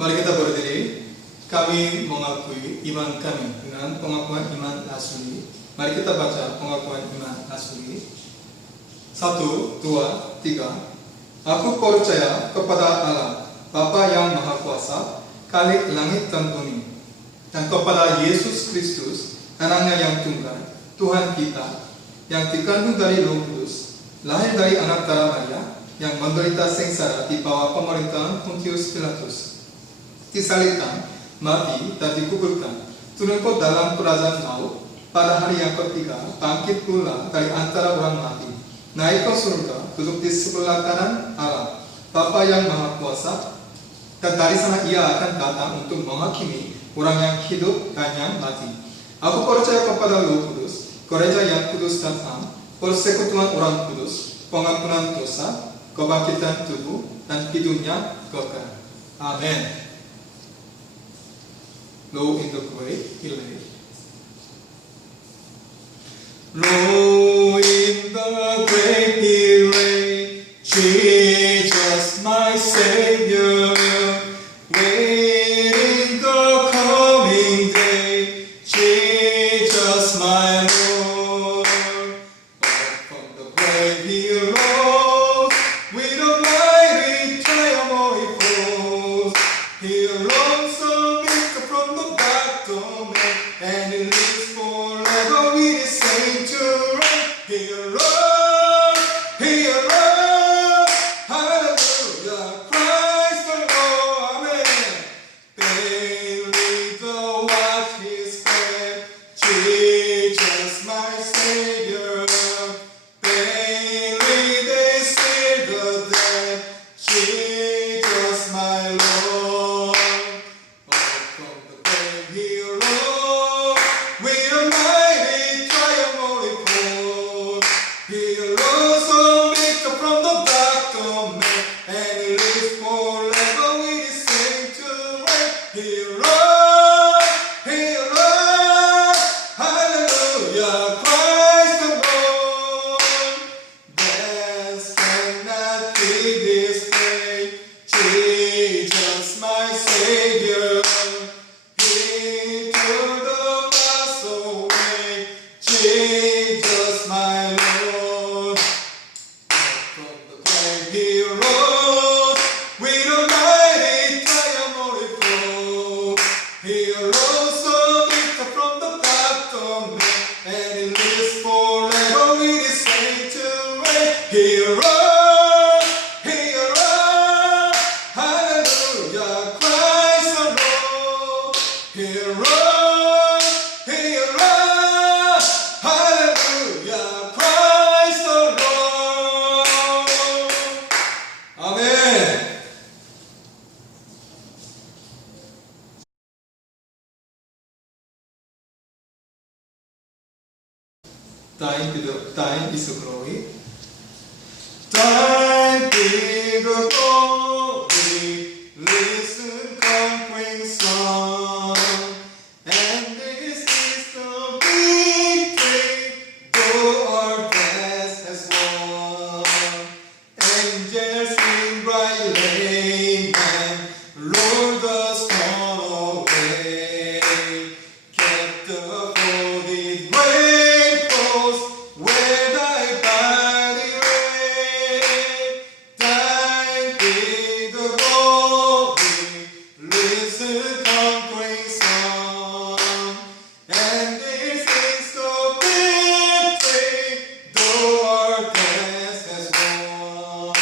Mari kita berdiri. Kami mengakui iman kami dengan pengakuan iman asli. Mari kita baca pengakuan iman asli. 1, 2, 3. Aku percaya kepada Allah, Bapa yang Maha Kuasa, Khalik langit dan bumi, dan kepada Yesus Kristus, Anaknya yang tunggal, Tuhan kita, yang dikandung dari Roh Kudus, lahir dari anak darah Maria, yang menderita sengsara di bawah pemerintahan Pontius Pilatus, disalibkan, mati, dan dikuburkan, turun ke dalam kerajaan maut, pada hari yang ketiga, bangkit pula dari antara orang mati, naik ke surga, duduk di sebelah kanan Allah, Bapa yang Maha Kuasa, dan dari sana Ia akan datang untuk menghakimi orang yang hidup dan yang mati. Aku percaya kepada Roh Kudus, gereja yang kudus dan am, persekutuan orang kudus, pengampunan dosa, kebangkitan tubuh, dan hidup yang kekal. Amin. Low in the great healing. Low in the great healing, Jesus my Savior, waiting the coming day, Jesus my Lord. Up from the grave he rose, with a mighty triumph he rose. He rose a victor from the dark domain, and he lives forever with his saints to reign. He arose, hallelujah, Christ the Lord, amen. Daily the watch his step, Jesus my Savior. Daily they still the dead, Jesus my Lord. Up from the grave he rose, with a mighty triumph he rose. He arose a victor from the dark domain, and he lives forever with his saints to reign. He arose, hallelujah, Christ the Lord. Death cannot keep his place, Jesus my Savior. He took the past away, Jesus my Lord. From the grave he rose, with a mighty triumph he rose. He arose a victor from the dark domain, and he lives forever with his saints to reign. He arose, hallelujah, Christ the Lord. He arose, hallelujah, Christ the Lord. 아멘. Thine is the glory. Thine be the glory. Listen, conquering song. And this is the victory, though our death has won. Angels sing bright layman, Lord the storm away. Kept the folded great post, where thy body lay. Thine be the glory, listen, conquering song. And this is the victory, though our death has won.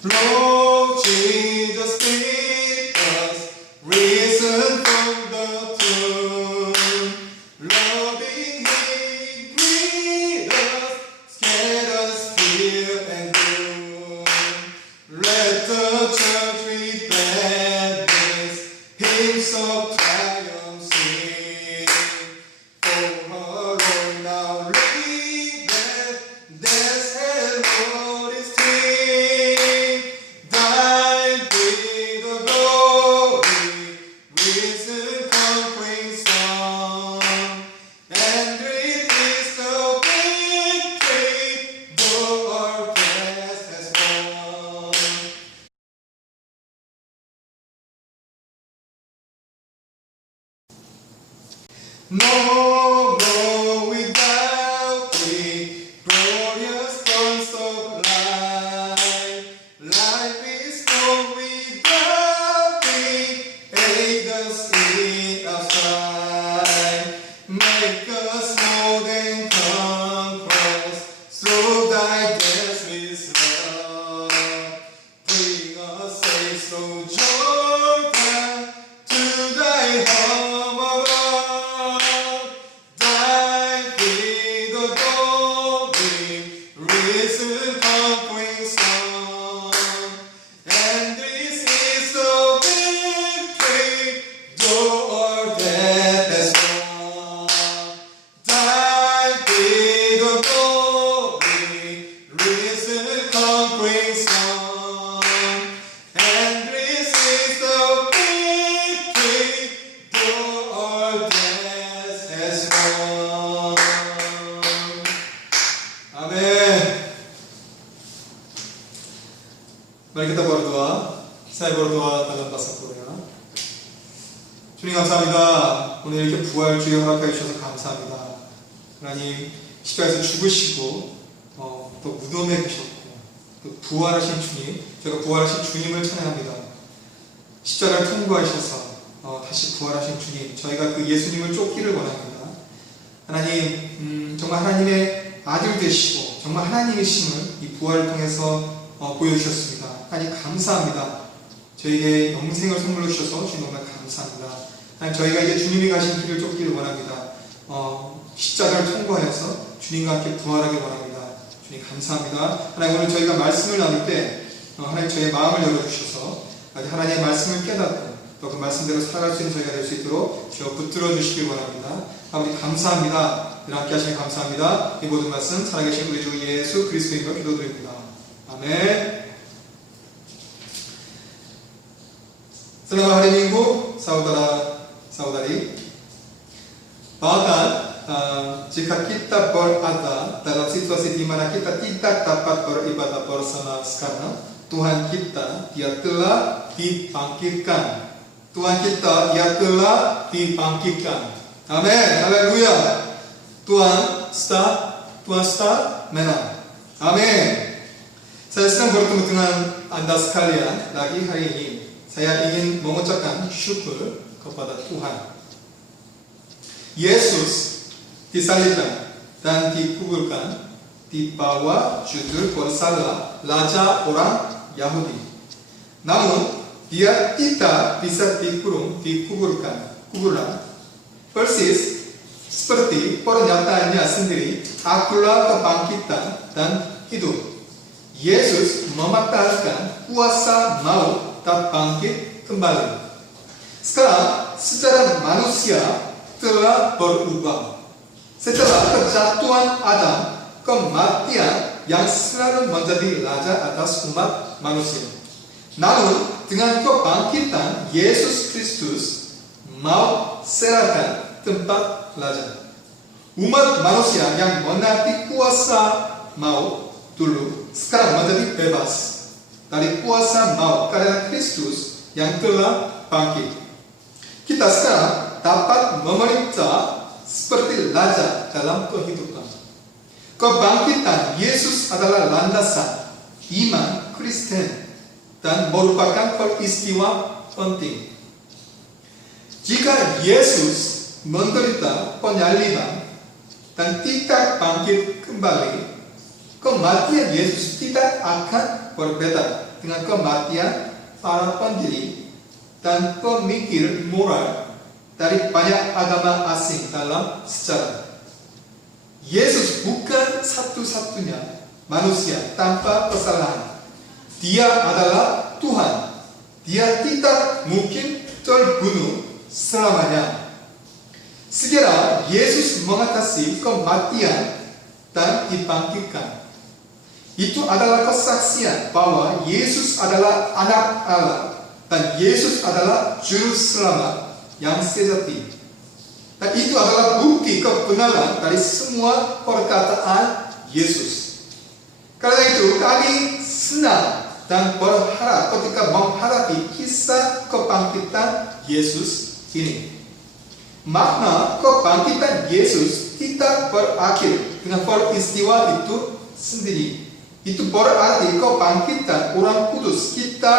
Lord Jesus, keep us risen from the tomb. Loving He greet us, scatters fear and gloom. Let the church with gladness hymns of triumph sing. For her own now liveth, death's hell Lord is King. Thine be the glory. No more without thee, glorious dawns of life. Life is no without thee, aid us in our strife. Make us more than conquerors through thy death with love. Bring us safe through Jordan to thy home above. Thy feet adoring, risen conquering song. And this is the victory, though our death has won. Thy feet adoring, risen conquering song. And this is the victory, though our death has won. 아멘. Mari kita berdoa. Saya berdoa dalam bahasa Korea. 주님 감사합니다. 오늘 이렇게 부활 주여 허락해 주셔서 감사합니다. 하나님 십자가에서 죽으시고 또 무덤에 계셨고 또 부활하신 주님, 제가 부활하신 주님을 찬양합니다. 십자가를 통과하셔서 다시 부활하신 주님, 저희가 그 예수님을 쫓기를 원합니다. 하나님, 정말 하나님의 아들 되시고 정말 하나님이심을 이 부활을 통해서 보여주셨습니다. 하나님 감사합니다. 저희에게 영생을 선물로 주셔서 주님 정말 감사합니다. 하나님 저희가 이제 주님이 가신 길을 쫓기를 원합니다. 십자가를 통과해서 주님과 함께 부활하길 원합니다. 주님 감사합니다. 하나님 오늘 저희가 말씀을 나눌 때 하나님 저희의 마음을 열어주셔서 하나님의 말씀을 깨닫고 또 그 말씀대로 살아갈 수 있는 저희가 될 수 있도록 주여 붙들어 주시길 원합니다. 아버지 감사합니다. 늘 함께 하시니 감사합니다. 이 모든 말씀 살아계신 우리 주 예수 그리스도의 이름으로 기도드립니다. 아멘. Selamat hari Minggu, saudara-saudari. Bahkan jika kita berada dalam situasi di mana kita tidak dapat beribadah bersama sekarang, Tuhan kita, Dia telah dibangkitkan. Tuhan kita, Dia telah dibangkitkan. Amin. Haleluya. Tuhan start menang. Amin. Saya sedang bertemu dengan Anda sekalian lagi hari ini. Saya ingin mengucapkan syukur kepada Tuhan. Yesus disalibkan dan dikuburkan di bawah judul bersalah Raja orang Yahudi. Namun dia tidak bisa dikuburkan persis seperti pernyataannya sendiri, akulah kebangkitan dan hidup. Yesus mematahkan kuasa maut dan bangkit kembali. Sekarang secara manusia telah berubah. Setelah kejatuhan Adam, kematian yang selalu menjadi raja atas umat manusia. Namun dengan kebangkitan Yesus Kristus mau serahkan tempat raja. Umat manusia yang menaati kuasa maut dulu sekarang menjadi bebas dari kuasa maut karena Kristus yang telah bangkit. Kita sekarang dapat memerintah seperti raja dalam kehidupan. Kebangkitan Yesus adalah landasan iman Kristen dan merupakan peristiwa penting. Jika Yesus menderita penyaliban dan tidak bangkit kembali, kematian Yesus tidak akan berbeda dengan kematian para pendiri dan pemikir moral dari banyak agama asing dalam sejarah. Yesus bukan satu-satunya manusia tanpa kesalahan. Dia adalah Tuhan. Dia tidak mungkin terbunuh selamanya. Segera Yesus mengatasi kematian dan dibangkitkan. Itu adalah kesaksian bahwa Yesus adalah anak Allah dan Yesus adalah juru selamat yang sejati. Dan itu adalah bukti kebenaran dari semua perkataan Yesus. Karena itu kami senang dan berharap ketika menghadapi kisah kebangkitan Yesus ini. Makna kebangkitan Yesus tidak berakhir dengan peristiwa itu sendiri. Itu berarti kebangkitan orang kudus kita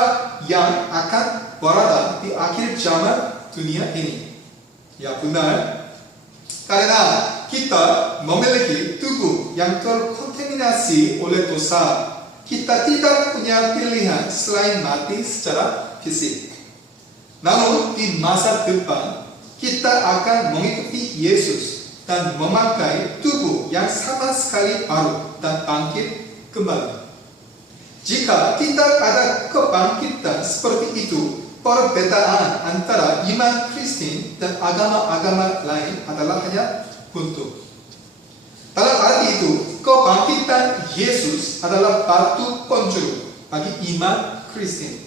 yang akan berada di akhir zaman dunia ini. Ya benar. Karena kita memiliki tubuh yang terkontaminasi oleh dosa. Kita tidak punya pilihan selain mati secara fisik. Namun di masa depan kita akan mengikuti Yesus dan memakai tubuh yang sama sekali baru dan bangkit kembali. Jika tidak ada kebangkitan seperti itu, perbedaan antara iman Kristen dan agama-agama lain adalah hanya bentuk. Dalam arti itu, kebangkitan Yesus adalah batu penjuru bagi iman Kristen.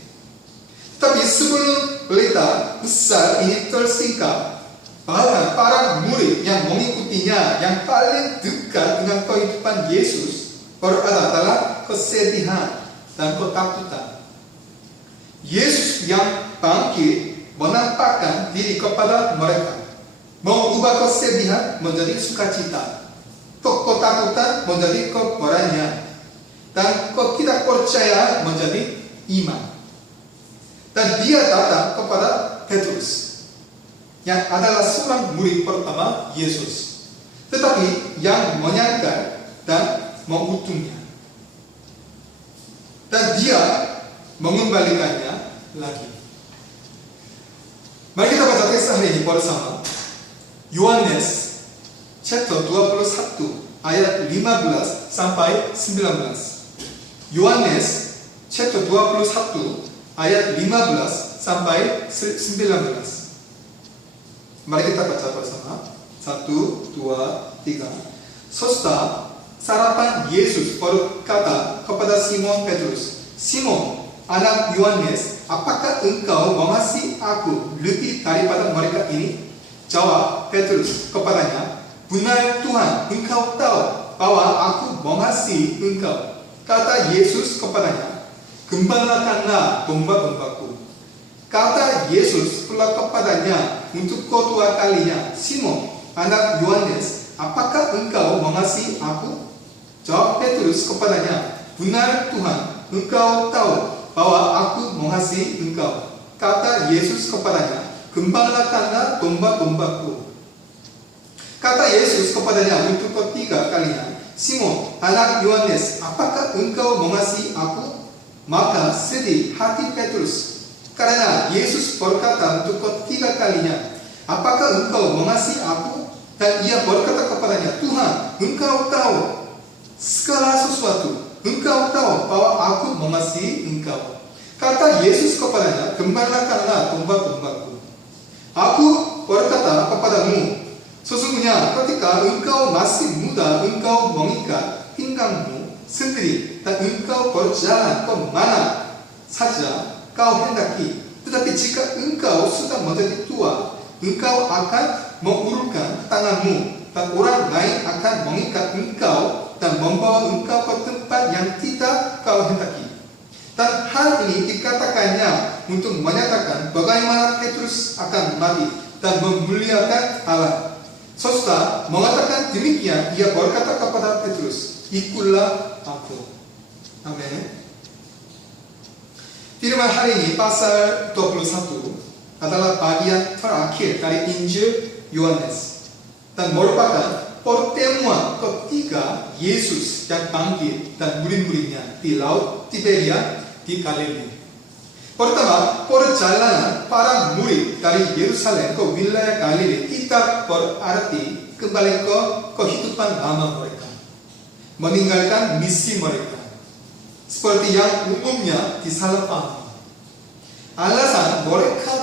Tapi sebelum berita besar ini tersingkap, bahkan para murid yang mengikutinya yang paling dekat dengan kehidupan Yesus berada dalam kesedihan dan ketakutan. Yesus yang bangkit menampakkan diri kepada mereka, mengubah kesedihan menjadi sukacita, ketakutan menjadi keberanian, dan ketidakpercayaan menjadi iman. Dan dia datang kepada Petrus, yang adalah seorang murid pertama Yesus, tetapi yang menyangkal dan mengutuknya. Dan dia mengembalikannya lagi. Mari kita baca teks hari ini bersama. Yohanes chapter 21 ayat 15 sampai 19. Yohanes chapter 21 ayat 15 sampai 19. Mari kita baca bersama. 1, 2, 3. Sesudah sarapan Yesus berkata kepada Simon Petrus, Simon, anak Yohanes, apakah engkau mengasihi aku lebih daripada mereka ini? Jawab Petrus kepadanya, benar Tuhan, engkau tahu bahwa aku mengasihi engkau. Kata Yesus kepadanya, gembalakanlah domba-dombaku. Kata Yesus pula kepadanya untuk kedua kalinya, Simon, anak Yohanes, apakah engkau mengasihi aku? Jawab Petrus kepadanya, benar Tuhan, engkau tahu bahwa aku mengasihi engkau. Kata Yesus kepadanya, gembalakanlah domba-dombaku. Kata Yesus kepadanya untuk ketiga kalinya, Simon, anak Yohanes, apakah engkau mengasihi aku? Maka sedih hati Petrus, karena Yesus berkata untuk ketiga kalinya, apakah engkau mengasihi aku? Dan ia berkata kepadanya, Tuhan, engkau tahu segala sesuatu, engkau tahu bahwa aku mengasihi engkau. Kata Yesus kepadanya, gembalakanlah domba-dombaku. Aku berkata kepadamu, sesungguhnya ketika engkau masih muda, engkau mengikat pinggangmu sendiri dan engkau berjalan kemana saja kau hendaki. Tetapi jika engkau sudah menjadi tua, engkau akan mengulurkan tanganmu dan orang lain akan mengikat engkau dan membawa engkau ke tempat yang tidak kau hendaki. Dan hal ini dikatakannya untuk menyatakan bagaimana Petrus akan mati dan memuliakan Allah. Sesudah mengatakan demikian, ia berkata kepada Petrus, ikutlah aku. Amin. Firman hari ini pasal 21 adalah bagian terakhir dari Injil Yohanes dan merupakan pertemuan ketiga Yesus yang bangkit dan murid-muridnya di Laut Tiberia di Galilea. Pertama, perjalanan para murid dari Yerusalem ke wilayah Galilea tidak berarti kembali ke kehidupan lama mereka, meninggalkan misi mereka, seperti yang umumnya disalahpahami. Alasan mereka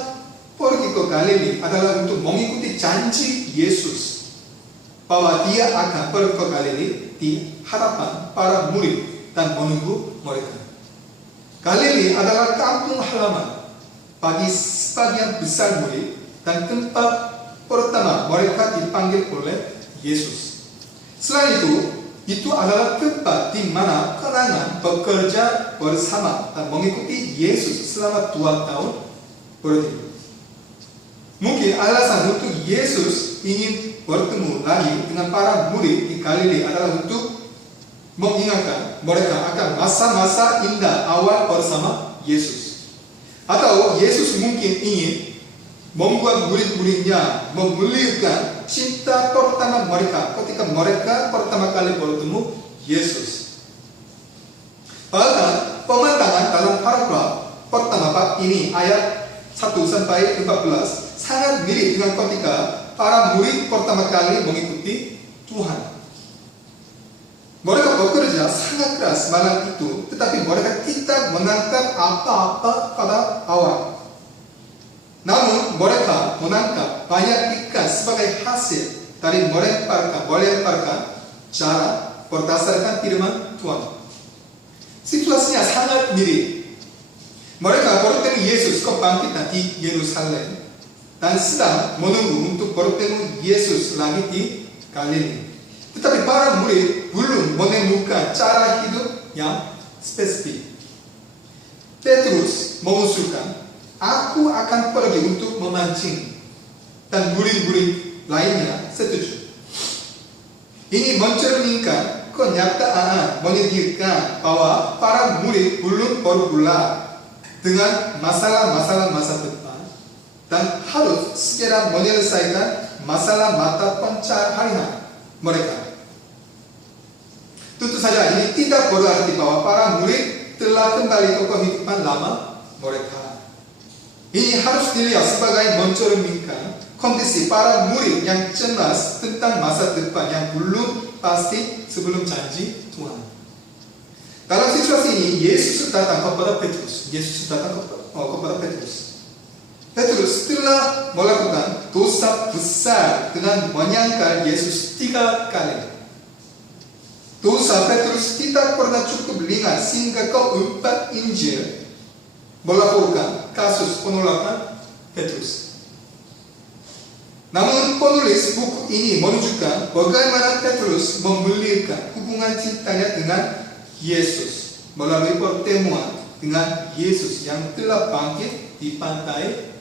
pergi ke Galilea adalah untuk mengikuti janji Yesus bahwa dia akan pergi ke Galilea di hadapan para murid dan menunggu mereka. Galilea adalah kampung halaman bagi sebagian besar murid dan tempat pertama mereka dipanggil oleh Yesus. Selain itu adalah tempat di mana kalangan bekerja bersama dan mengikuti Yesus selama 2 tahun berdiri. Mungkin alasan untuk Yesus ingin bertemu lagi dengan para murid di Galilea adalah untuk mengingatkan mereka akan masa-masa indah awal bersama Yesus. Atau Yesus mungkin ingin membuat murid-muridnya memulihkan cinta pertama mereka ketika mereka pertama kali bertemu Yesus. Bahkan pemandangan dalam paragraf pertama bab ini ayat 1 sampai 14 sangat mirip dengan ketika para murid pertama kali mengikuti Tuhan. Mereka bekerja sangat keras malam itu, tetapi mereka tidak menangkap apa-apa pada awal. Namun mereka menangkap banyak ikan sebagai hasil dari melemparkan cara berdasarkan firman Tuhan. Situasinya sangat mirip. Mereka bertemu Yesus kebangkitan di Yerusalem dan sedang menunggu untuk bertemu Yesus lagi di Galilea. Tetapi para murid belum menemukan cara hidup yang spesifik. Petrus mengusulkan, "Aku akan pergi untuk memancing." Dan murid-murid lainnya setuju. Ini mencerminkan kenyataan menyedihkan bahwa para murid belum bergula dengan masalah-masalah masa depan dan harus segera menyelesaikan masalah mata pencaharian mereka. Tentu saja ini tidak berarti bahwa para murid telah kembali ke kehidupan lama mereka. Ini harus dilihat sebagai mencerminkan kondisi para murid yang cemas tentang masa depan yang belum pasti sebelum janji Tuhan. Dalam situasi ini, Yesus datang kepada Petrus. Petrus telah melakukan dosa besar dengan menyangkal Yesus 3 kali. Dosa Petrus tidak pernah cukup ringan sehingga keempat Injil melaporkan kasus penolakan Petrus. Namun penulis buku ini menunjukkan bagaimana Petrus memulihkan hubungan cintanya dengan Yesus melalui pertemuan dengan Yesus yang telah bangkit di pantai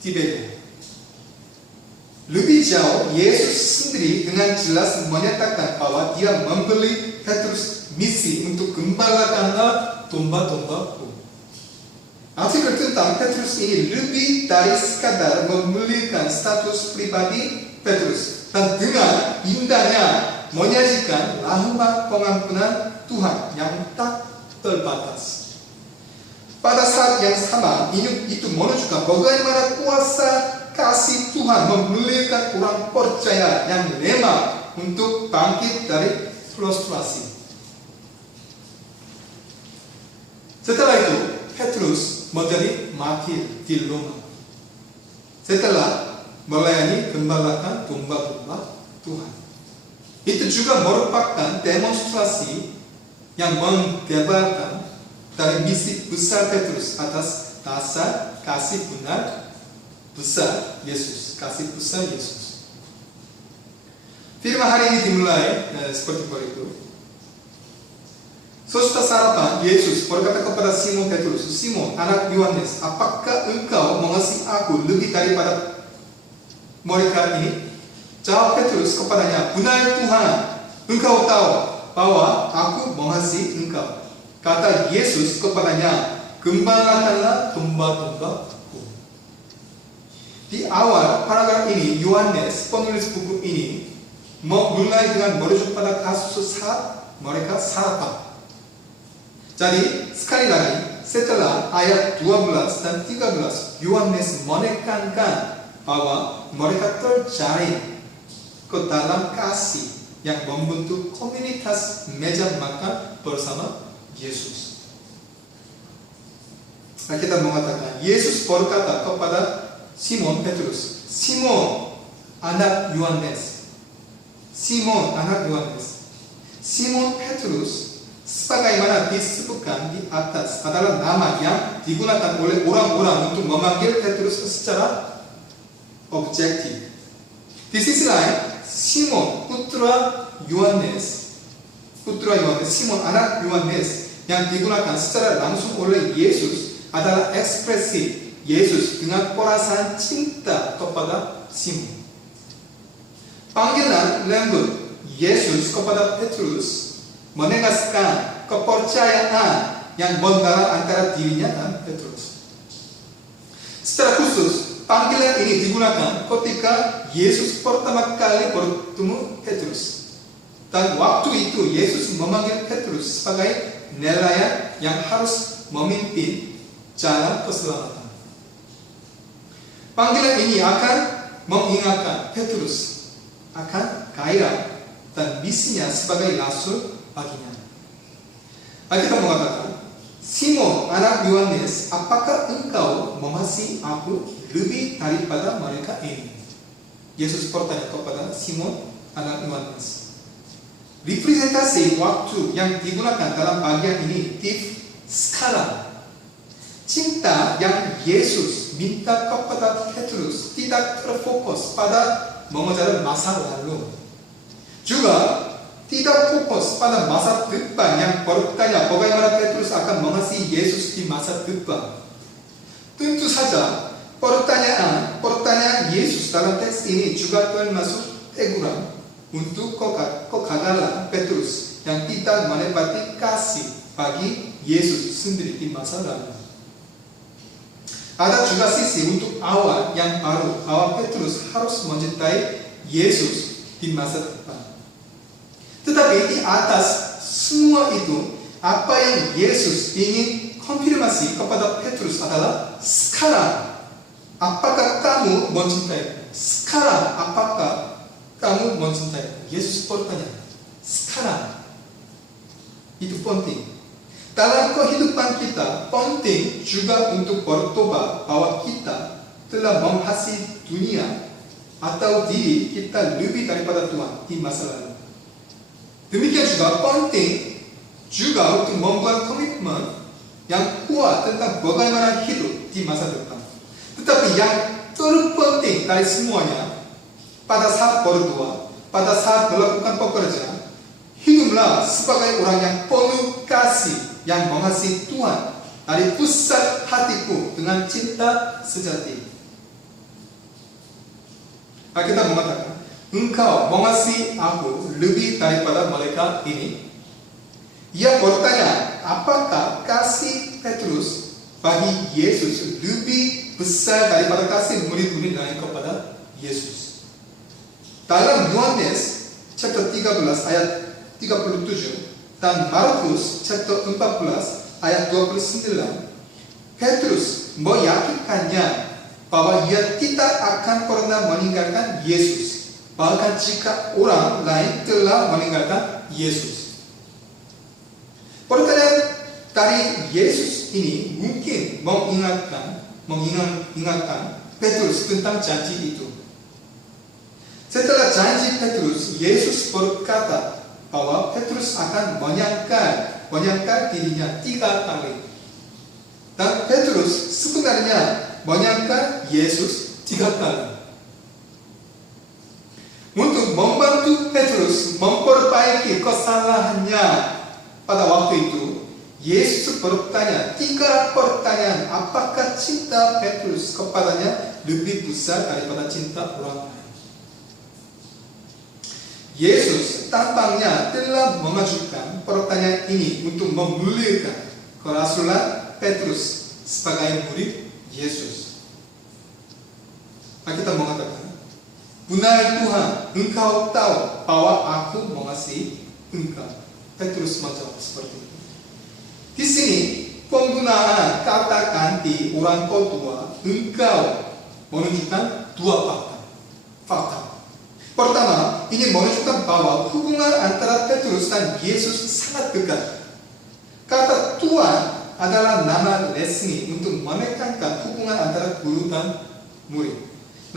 Tiberia. Lebih jauh, Yesus sendiri dengan jelas menyatakan bahwa dia memberi Petrus misi untuk gembalakanlah domba-dombaku. Artikel tentang Petrus ini lebih dari sekadar memulihkan status pribadi Petrus dan dengan indahnya menyajikan rahmat pengampunan Tuhan yang tak terbatas. Pada saat yang sama, itu menunjukkan bagaimana kuasa kasih Tuhan memulihkan orang percaya yang lemah untuk bangkit dari frustrasi. Setelah itu, Petrus menjadi martir di Roma. Setelah melayani gembalakan domba-domba Tuhan. Itu juga merupakan demonstrasi yang menggambarkan dari misi besar Petrus atas dasar kasih benar besar Yesus, kasih besar Yesus. Firman hari ini dimulai seperti berikut. Sesudah sarapan, Yesus berkata kepada Simon Petrus, "Simon, anak Yohanes, apakah engkau mengasihi aku lebih daripada mereka ini?" Jawab Petrus kepadanya, "Benar Tuhan, engkau tahu bahwa aku mengasihi engkau." Kata Yesus kepadanya, "Gembalakanlah domba-dombaku." Di awal paragraf ini, Yohanes, penulis buku ini, memulai dengan merujuk pada kasus saat mereka sarapan. Jadi, sekali lagi, setelah ayat 12 dan 13, Yohanes menekankan bahwa mereka terjalin ke dalam kasih yang membentuk komunitas meja makan bersama Yesus. Nah, kita mengatakan, Yesus berkata kepada Simon Petrus, "Simon, anak Yohanes." Simon, anak Yohanes. Simon Petrus, sebagaimana disebutkan di atas, adalah nama yang digunakan oleh orang-orang untuk memanggil Petrus secara objektif. Di sisi lain, Simon, putra Yohanes, Simon, anak Yohanes, yang digunakan secara langsung oleh Yesus adalah ekspresi Yesus dengan perasaan cinta kepada Simon. Panggilan lembut Yesus kepada Petrus menegaskan kepercayaan yang mendalam antara dirinya dan Petrus. Secara khusus, panggilan ini digunakan ketika Yesus pertama kali bertemu Petrus. Dan waktu itu Yesus memanggil Petrus sebagai nelayan yang harus memimpin jalan keselamatan. Panggilan ini akan mengingatkan Petrus akan gairah dan misinya sebagai rasul baginya. Alkitab mengatakan, Simon anak Yohanes, apakah engkau mengasihi aku lebih daripada mereka ini? Yesus bertanya kepada Simon anak Yohanes. Representasi waktu yang digunakan dalam bagian ini tip skala. Cinta yang Yesus minta kepada Petrus tidak terfokus pada mengejar masa lalu. Juga tidak fokus pada masa depan yang bertanya bagaimana Petrus akan mengasihi Yesus di masa depan. Tentu saja pertanyaan Yesus dalam teks ini juga termasuk teguran untuk kegagalan Petrus yang tidak menepati kasih bagi Yesus sendiri di masa lalu. Ada juga sisi untuk awal yang baru bahwa Petrus harus mencintai Yesus di masa depan. Tetapi di atas semua itu, apa yang Yesus ingin konfirmasi kepada Petrus adalah sekarang apakah kamu mencintai? Sekarang apakah kamu mencintai? Yesus bertanya, sekarang. Itu penting. Dalam kehidupan kita, penting juga untuk bertobat bahwa kita telah mengasihi dunia atau diri kita lebih daripada Tuhan di masa lalu. Demikian juga penting juga untuk membuat komitmen yang kuat tentang bagaimana hidup di masa depan. Tetapi yang terpenting dari semuanya, pada saat berdoa, pada saat melakukan pekerjaan, hiduplah sebagai orang yang penuh kasih, yang mengasihi Tuhan dari pusat hatiku dengan cinta sejati. Alkitab mengatakan, engkau mengasihi aku lebih daripada mereka ini. Ia bertanya, apakah kasih Petrus bagi Yesus lebih besar daripada kasih murid-murid lain kepada Yesus? Dalam Yohanes chapter 13 ayat 37 dan Markus chapter 14 ayat 29, Petrus meyakinkannya bahwa ia tidak akan pernah meninggalkan Yesus, bahkan jika orang lain telah meninggalkan Yesus. Pertanyaan dari Yesus ini mungkin mengingatkan Petrus tentang janji itu. Setelah janji Petrus, Yesus berkata bahwa Petrus akan menyangkal dirinya 3 kali. Dan Petrus sebenarnya menyangkal Yesus 3 kali. Untuk membantu Petrus memperbaiki kesalahannya pada waktu itu, Yesus bertanya 3 pertanyaan, apakah cinta Petrus kepadanya lebih besar daripada cinta orang lain. Yesus tampaknya telah mengajukan pertanyaan ini untuk memulihkan kerasulan Petrus sebagai murid Yesus. Kita mengatakan, benar Tuhan, engkau tahu bahwa aku mengasihi engkau. Petrus menjawab seperti itu. Di sini penggunaan kata ganti orang kedua, engkau, menunjukkan 2 fakta. Pertama, ini menunjukkan bahwa hubungan antara Petrus dan Yesus sangat dekat. Kata Tuhan adalah nama resmi untuk menekankan hubungan antara guru dan murid.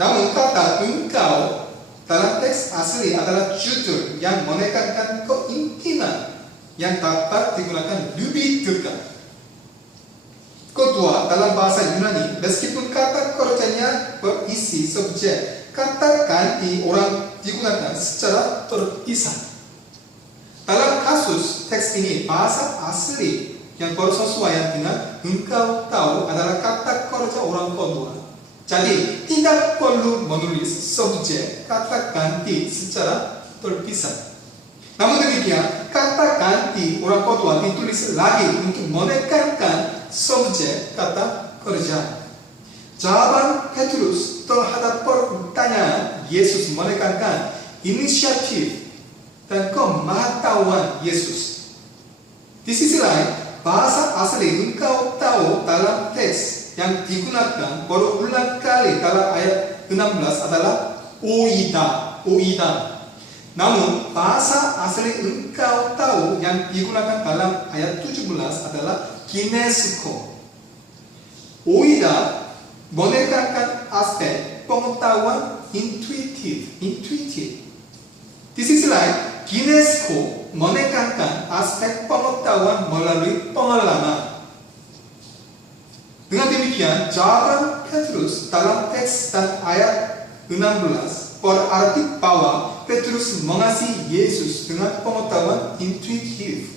Namun kata engkau dalam teks asli adalah judul yang menekankan keintiman yang dapat digunakan lebih dekat. Kedua, dalam bahasa Yunani, meskipun kata kerjanya berisi subjek, kata ganti orang digunakan secara terpisah. Dalam kasus teks ini, bahasa asli yang bersesuaian dengan engkau tahu adalah kata kerja orang kedua. Jadi tidak perlu menulis subjek kata ganti secara terpisah. Namun demikian kata ganti orang kedua ditulis lagi untuk menekankan subjek kata kerja. Jawaban Petrus terhadap pertanyaan Yesus menekankan inisiatif dan kemahatauan Yesus. Di sisi lain, bahasa asli engkau tahu dalam teks yang digunakan berulang kali dalam ayat 16 adalah oida. Namun, bahasa asli engkau tahu yang digunakan dalam ayat 17 adalah ginesko. Oida menekankan aspek pengetahuan intuitif. Di sisi lain, ginesko menekankan aspek pengetahuan melalui pengalaman. Dengan demikian, jawaban Petrus dalam teks dan ayat 16 berarti bahwa Petrus mengasihi Yesus dengan pengetahuan intuitif.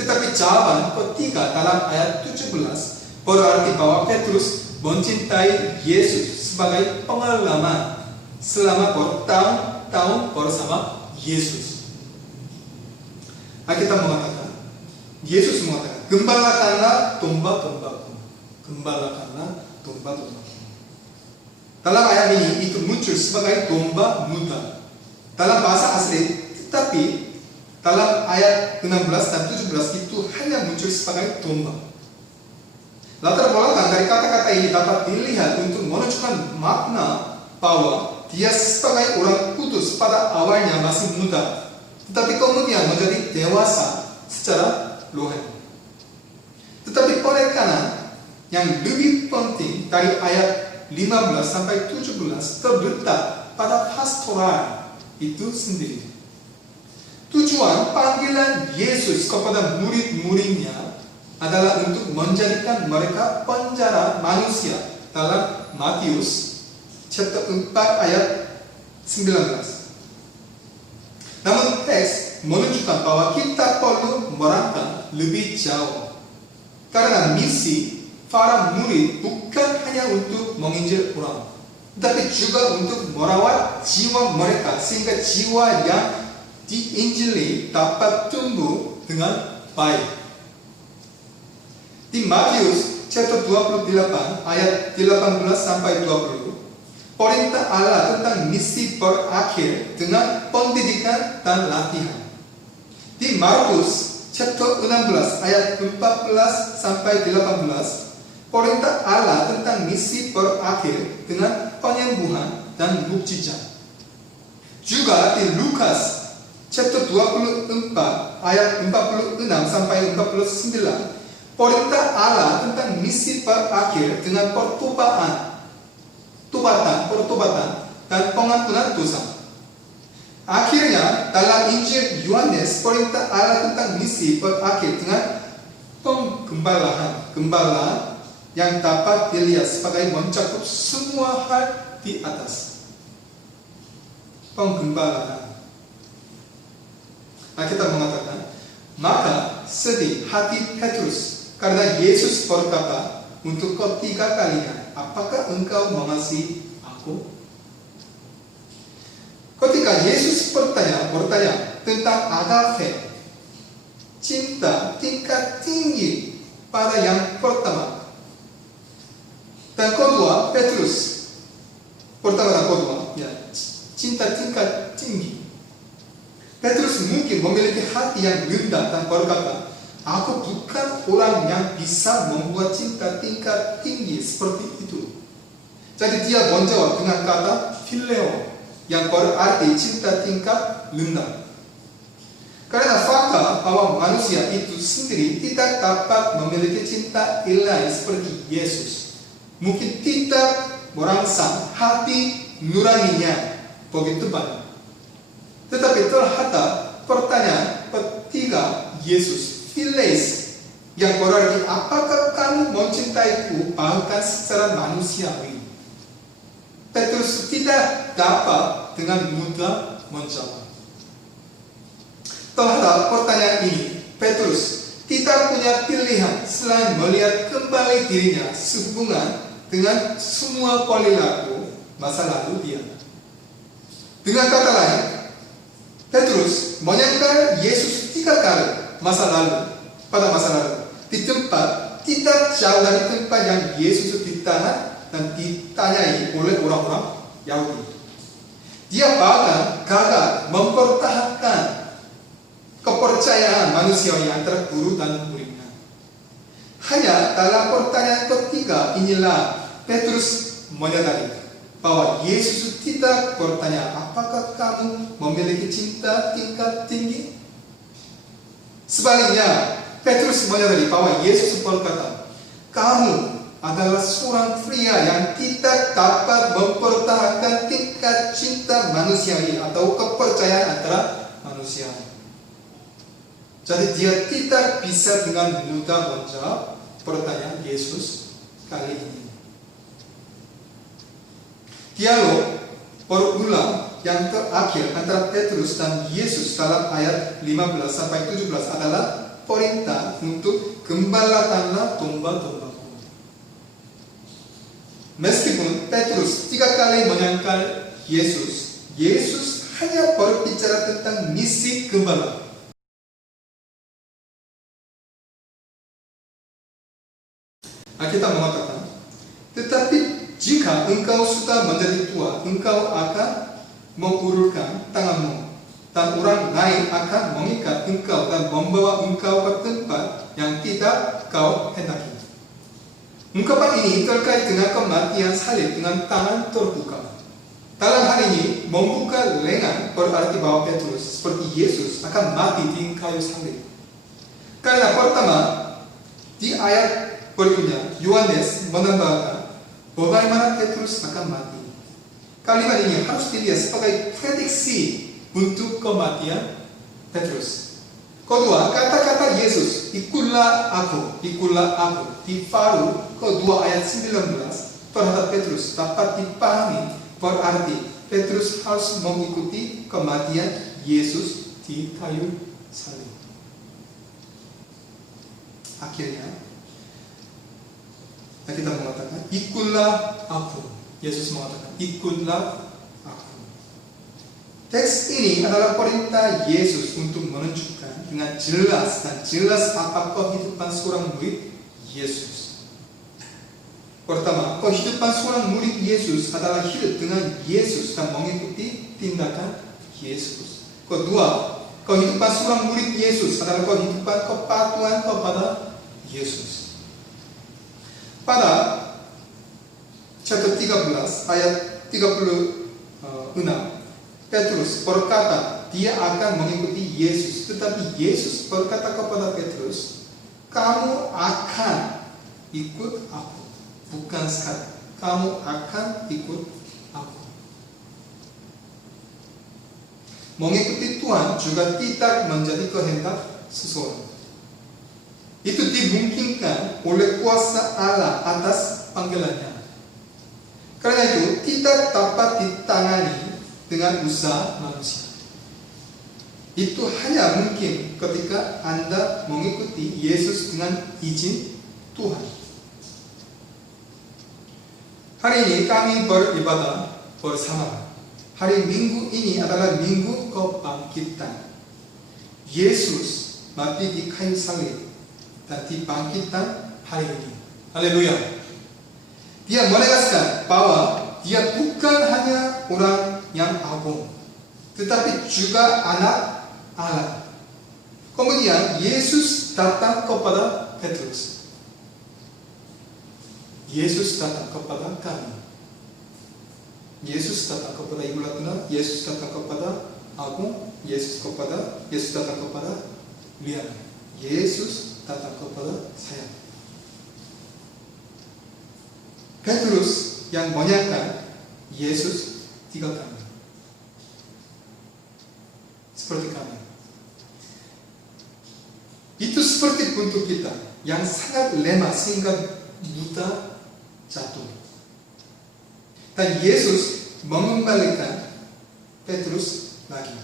Tetapi jawaban ketiga dalam ayat 17 berarti bahwa Petrus mencintai Yesus sebagai pengalaman selama bertahun-tahun bersama Yesus. Alkitab mengatakan, Yesus mengatakan, gembalakanlah domba-dombaku. Dalam ayat ini itu muncul sebagai domba muda dalam bahasa asli, tetapi dalam ayat 16 dan 17 itu hanya muncul sebagai domba. Latar belakang dari kata-kata ini dapat dilihat untuk menunjukkan makna bahwa dia sebagai orang kudus pada awalnya masih muda, tetapi kemudian menjadi dewasa secara rohani. Tetapi penekanan yang lebih penting dari ayat 15 sampai 17 terletak pada pastoral itu sendiri. Tujuan panggilan Yesus kepada murid-muridnya adalah untuk menjadikan mereka penjara manusia dalam Matius chapter 4 ayat 19. Namun teks menunjukkan bahwa kita perlu merangkak lebih jauh. Karena misi para murid bukan hanya untuk menginjil orang, tetapi juga untuk merawat jiwa mereka sehingga jiwa yang diinjili dapat tumbuh dengan baik. Di Matius chapter 28 ayat 18 sampai 20, perintah Allah tentang misi berakhir dengan pendidikan dan latihan. Di Markus chapter 16 ayat 14 sampai 18, perintah Allah tentang misi berakhir dengan penyembuhan dan mukjizat. Juga di Lukas chapter 24 ayat 46 sampai 49, perintah Allah tentang misi berakhir dengan pertobatan dan pengampunan dosa. Akhirnya dalam Injil Yohanes, perintah Allah tentang misi berakhir dengan penggembalaan yang dapat dilihat sebagai mencakup semua hal di atas. Penggembalaan. Kita mengatakan, maka sedih hati Petrus karena Yesus berkata untuk ketiga kalinya, apakah engkau mengasihi aku? Ketika Yesus bertanya tentang agape, cinta tingkat tinggi pada yang pertama dan kedua, Petrus pertama dan kedua, cinta tingkat tinggi. Petrus mungkin memiliki hati yang rendah dan berkata, aku bukan orang yang bisa membuat cinta tingkat tinggi seperti itu. Jadi dia menjawab dengan kata phileo yang berarti cinta tingkat rendah. Karena fakta bahwa manusia itu sendiri tidak dapat memiliki cinta ilahi seperti Yesus, mungkin tidak merangsang hati nuraninya begitu banyak. Tetapi terhadap pertanyaan ketiga Yesus, philes, yang berarti apakah kamu mencintaiku bahkan secara manusiawi, Petrus tidak dapat dengan mudah menjawab. Terhadap pertanyaan ini, Petrus tidak punya pilihan selain melihat kembali dirinya sehubungan dengan semua perilaku masa lalu dia. Dengan kata lain, Petrus menyangkal Yesus 3 kali pada masa lalu di tempat tidak jauh dari tempat yang Yesus ditahan dan ditanyai oleh orang-orang Yahudi. Dia bahkan gagal mempertahankan kepercayaan manusia antara guru dan muridnya. Hanya dalam pertanyaan ketiga inilah Petrus menyadari bahwa Yesus tidak bertanya, apakah kamu memiliki cinta tingkat tinggi? Sebaliknya, Petrus menyadari bahwa Yesus berkata, kamu adalah seorang pria yang tidak dapat mempertahankan tingkat cinta manusiawi atau kepercayaan antara manusia. Jadi dia tidak bisa dengan mudah menjawab pertanyaan Yesus kali ini. Dialog berulang yang terakhir antara Petrus dan Yesus dalam ayat 15-17 adalah perintah untuk gembalakanlah domba-dombaku. Meskipun Petrus 3 kali menyangkal Yesus, Yesus hanya berbicara tentang misi gembala. Alkitab mengatakan, tetapi jika engkau sudah menjadi tua, engkau akan mengulurkan tanganmu, dan orang lain akan mengikat engkau dan membawa engkau ke tempat yang tidak kau hendaki. Ungkapan ini terkait dengan kematian salib dengan tangan terbuka. Dalam hal ini, membuka lengan berarti bahwa Petrus seperti Yesus akan mati di kayu salib. Karena pertama, di ayat berikutnya, Yohanes menambahkan bagaimana Petrus akan mati. Kalimat ini harus dilihat sebagai prediksi untuk kematian Petrus. Kedua, kata-kata Yesus, ikutlah aku, di Palu kedua ayat 19 terhadap Petrus dapat dipahami berarti Petrus harus mengikuti kematian Yesus di kayu salib. Akhirnya, kita mengatakan, ikutlah aku. Yesus mengatakan, ikutlah aku. Teks ini adalah perintah Yesus untuk menunjukkan dengan jelas apa kehidupan seorang murid Yesus. Pertama, kehidupan seorang murid Yesus adalah hidup dengan Yesus dan mengikuti tindakan Yesus. Kedua, kehidupan seorang murid Yesus adalah kehidupan kepatuhan kepada Yesus. Pada chapter 13 ayat 36, Petrus berkata dia akan mengikuti Yesus, tetapi Yesus berkata kepada Petrus, kamu akan ikut aku, bukan sekarang, kamu akan ikut aku. Mengikuti Tuhan juga tidak menjadi kehendak seseorang. Itu dimungkinkan oleh kuasa Allah atas panggilannya. Karena itu tidak dapat ditangani dengan usaha manusia. Itu hanya mungkin ketika Anda mengikuti Yesus dengan izin Tuhan. Hari ini kami beribadah bersama. Hari Minggu ini adalah Minggu Kebangkitan. Yesus mati di kayu salib dan dibangkitkan hari ini. Haleluya. Dia menegaskan bahwa dia bukan hanya orang yang agung, tetapi juga anak Allah. Kemudian Yesus datang kepada Petrus. Yesus datang kepada kami. Yesus datang kepada Ibu Ratna. Yesus datang kepada aku. Yesus datang kepada Liana. Yesus datang kepada saya. Petrus yang menyangkal Yesus 3 kali. Seperti kami. Itu seperti bentuk kita yang sangat lemah sehingga mudah jatuh. Dan Yesus mengembalikan Petrus lagi.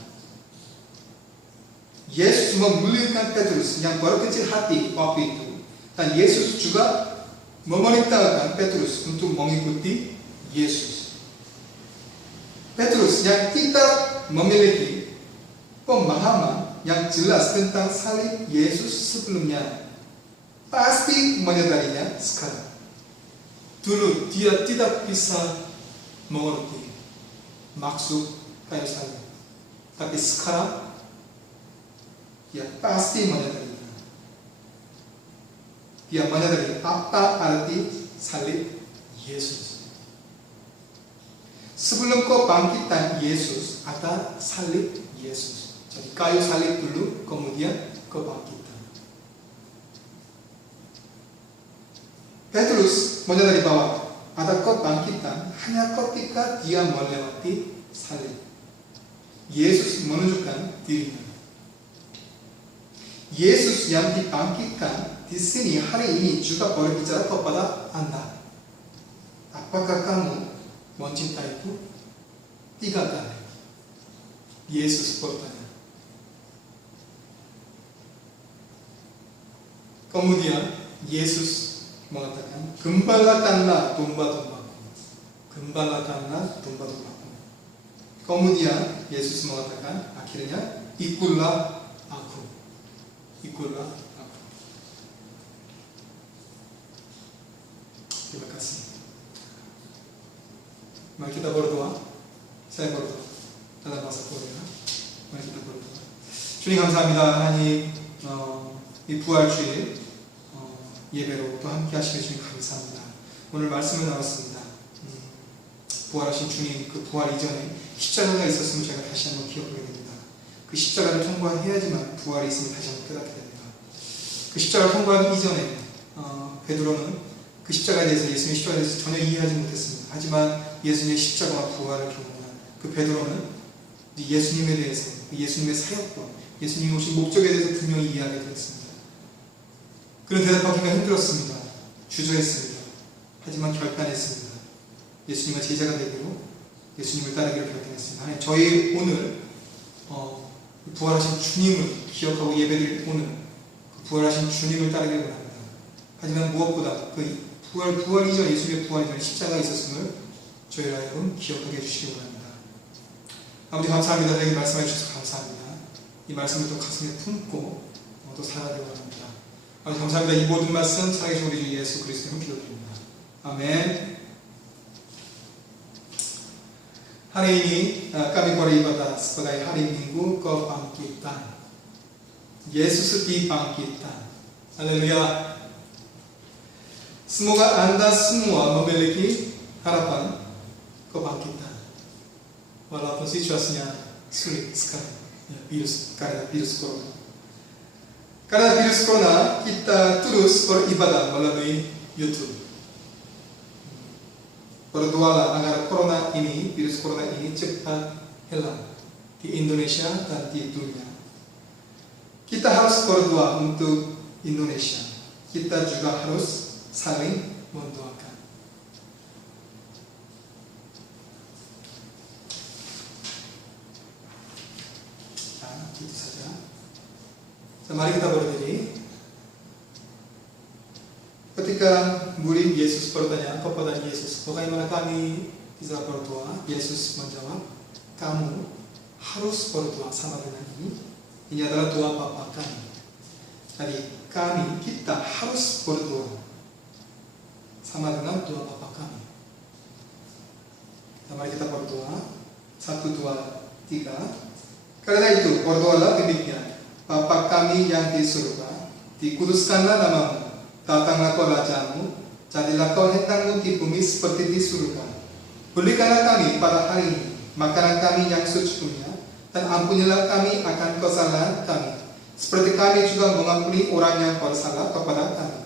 Yesus memulihkan Petrus yang berkecil hati waktu itu, dan Yesus juga memerintahkan Petrus untuk mengikuti Yesus. Petrus yang tidak memiliki pemahaman yang jelas tentang salib Yesus sebelumnya pasti menyadarinya sekarang. Dulu dia tidak bisa mengerti maksud kayu salib, tapi sekarang dia pasti menyadarinya. Dia menyadari apa arti salib Yesus. Sebelum kebangkitan Yesus ada salib Yesus. Jadi kayu salib dulu, kemudian kebangkitan. Petrus menyadari bahwa ada kebangkitan hanya ketika dia melewati salib. Yesus menunjukkan dirinya. Yesus yang dibangkitkan di sini hari ini juga berbicara kepada Anda. Apakah kamu mencintaiku? Tiga kali Yesus bertanya. Kemudian Yesus mengatakan, gembalakanlah domba-dombaku. Gembalakanlah domba-dombaku. Kemudian Yesus mengatakan, akhirnya ikutlah aku. Ikutlah aku. Terima kasih. Mari kita berdoa. Saya berdoa dalam bahasa Korea. Mari kita berdoa. 주님 감사합니다. 하나님 이 부활주일 예배로 또 함께 하시며 주님 감사합니다. 오늘 말씀을 나눴습니다. 부활하신 주님, 그 부활 이전에 십자가가 있었으면 제가 다시 한번 기억하게 됩니다. 그 십자가를 통과해야지만 부활이 있음을 다시 한번 깨닫게 됩니다. 그 십자가를 통과하기 이전에 베드로는 그 십자가에 대해서, 예수님의 십자가에 대해서 전혀 이해하지 못했습니다. 하지만 예수님의 십자가와 부활을 경험한 그 베드로는 예수님에 대해서, 예수님의 사역과 예수님이 오신 목적에 대해서 분명히 이해하게 되었습니다. 그런 대답하기가 힘들었습니다. 주저했습니다. 하지만 결단했습니다. 예수님의 제자가 되기로, 예수님을 따르기로 결단했습니다. 하나님, 저희 오늘 부활하신 주님을 기억하고 예배드릴 오늘 그 부활하신 주님을 따르기를 원합니다. 하지만 무엇보다 그 부활 이전, 예수님의 부활 이전에 십자가가 있었음을 저희 하여금 기억하게 해주시기 원합니다. 아버지 감사합니다. 저에게 말씀해 주셔서 감사합니다. 이 말씀을 또 가슴에 품고 또 살아가기 원합니다. 아버지 감사합니다. 이 모든 말씀 살아계신 우리 주 예수 그리스도로 기도드립니다. 아멘. Hari ini kami beribadah sebagai hari Minggu kebangkitan. Yesus dibangkitkan. Haleluya. Semoga Anda semua memiliki harapan kebangkitan. Walaupun situasinya sulit sekali. Karena virus corona. Karena virus corona, kita terus beribadah melalui YouTube. Berdoalah agar corona ini, virus corona ini cepat hilang di Indonesia dan di dunia. Kita harus berdoa untuk Indonesia. Kita juga harus saling mendoakan. Nah, itu saja. Mari kita berdiri. Ketika murid Yesus bertanya kepada Yesus, bagaimana kami bisa berdoa? Yesus menjawab, kamu harus berdoa sama dengan ini. Ini adalah doa Bapa kami. Jadi kita harus berdoa sama dengan doa Bapa kami. Mari kita berdoa. 1, 2, 3. Karena itu berdoalah demikian. Bapa kami yang di surga, dikuduskanlah namamu. Datanglah kerajaanmu, jadilah kehendakmu di bumi seperti di surga. Berikanlah kami pada hari ini makanan kami yang secukupnya, dan ampunilah kami akan kesalahan kami, seperti kami juga mengampuni orang yang bersalah kepada kami.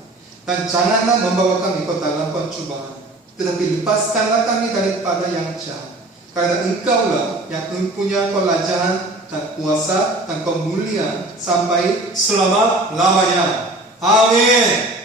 Dan janganlah membawa kami ke dalam pencobaan, tetapi lepaskanlah kami daripada yang jahat. Karena Engkaulah yang mempunyai kerajaan dan kuasa dan kemuliaan sampai selama-lamanya. Amin.